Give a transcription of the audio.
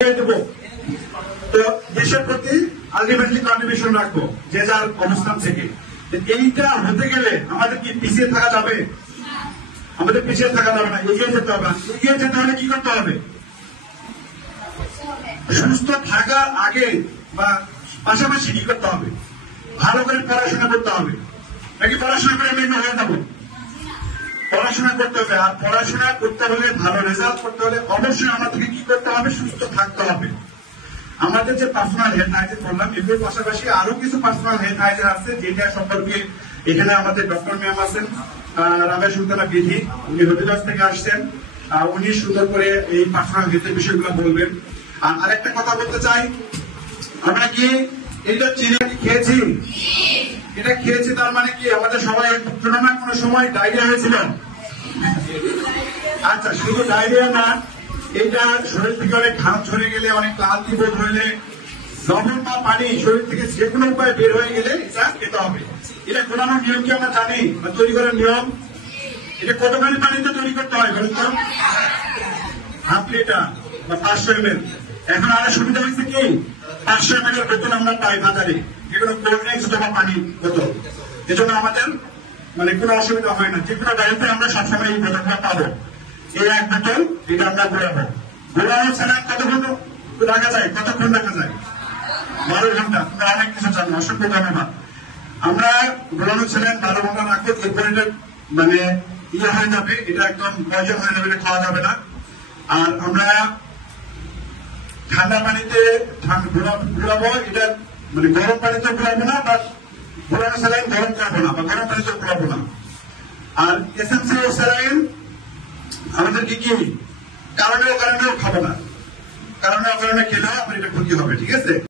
দেবো। তো দেশের প্রতি আলটিমেটলি কন্ট্রিবিউশন রাখবো যে যার অবস্থান থেকে। এইটা হতে গেলে আমাদের কি পিছিয়ে থাকা যাবে? আমাদের পিছিয়ে থাকা যাবে না, এগিয়ে যেতে হবে। এগিয়ে যেতে হলে কি করতে হবে? সুস্থ থাকার আগে বা পাশাপাশি কি করতে হবে? ভালো করে পড়াশোনা করতে হবে। নাকি পড়াশোনা করে মেনে হয়ে যাবো? পড়াশোনা করতে হবে। আর পড়াশোনা করতে হলে, ভালো রেজাল্ট করতে হলে অবশ্যই আমাদেরকে কি করতে হবে? সুস্থ থাকতে হবে। আমাদের যে পার্সোনাল হেলথ হাইজিন বললাম, এগুলোর পাশাপাশি আরো কিছু পার্সোনাল হেলথ হাইজিন আছে, যেটা সম্পর্কে এখানে আমাদের ডক্টর ম্যাম আছেন, রাবেয়া সুলতানা বিধি, উনি হবিগঞ্জ থেকে আসছেন। উনি সুন্দর করে এই পার্সোনাল হেলথের বিষয়গুলো বলবেন। আর আরেকটা কথা বলতে চাই, আমরা কি এটা চিনি খেয়েছি? এটা খেয়েছি তার মানে কি আমাদের সবাই কোনো সময় ডায়রিয়া হয়েছিল? আচ্ছা, শুধু ডায়রিয়া না, এটা শরীর থেকে অনেক ঘাম ঝরে গেলে, অনেক ক্লান্তি বোধ হইলে, লবণ বা পানি শরীর থেকে যে কোনো উপায়ে বের হয়ে গেলে এটা খেতে হবে। এটা ঘোরানোর নিয়ম কি আমরা জানি? তৈরি করার নিয়ম, এটা কতখানি পানিতে তৈরি করতে হয় বলুন তো? হাফ লিটার বা 500 ml। এখন আরো সুবিধা হয়েছে কি, 500 ml এর বোতল আমরা পাই বাজারে, যেগুলো কোল্ড ড্রিঙ্কস অথবা পানির বোতল। এজন্য আমাদের কোনো অসুবিধা হয় না, যে কোনো গাড়িতে আমরা সবসময় এই বোতলটা পাবো। এই এক বোতল এটা আমরা ঘোরাবো। ঘোরানো ছাড়া কতক্ষণ রাখা যায়? কতক্ষণ রাখা যায়? 12 ঘন্টা। আমরা অনেক কিছু জানি, অসংখ্য ধন্যবাদ। আমরা ঘোরানো ছিলেন 12 ঘন্টা রাখবো। এরপর এটা ইয়ে হয়ে যাবে, এটা একদম পয়জন হয়ে যাবে, এটা খাওয়া যাবে না। আর আমরা ঠান্ডা পানিতে ঘুরাবো, এটা গরম পানিতে ঘুরাবো না, বা ঘোরানো স্যালাইন গরম করবো না, বা গরম পানিতে ঘুরাবো না। আর এসেন্সিয়াল স্যালাইন আমাদের কি কারণেও খাবো না, কারণে খেলেও আপনার এটা ক্ষতি হবে, ঠিক আছে?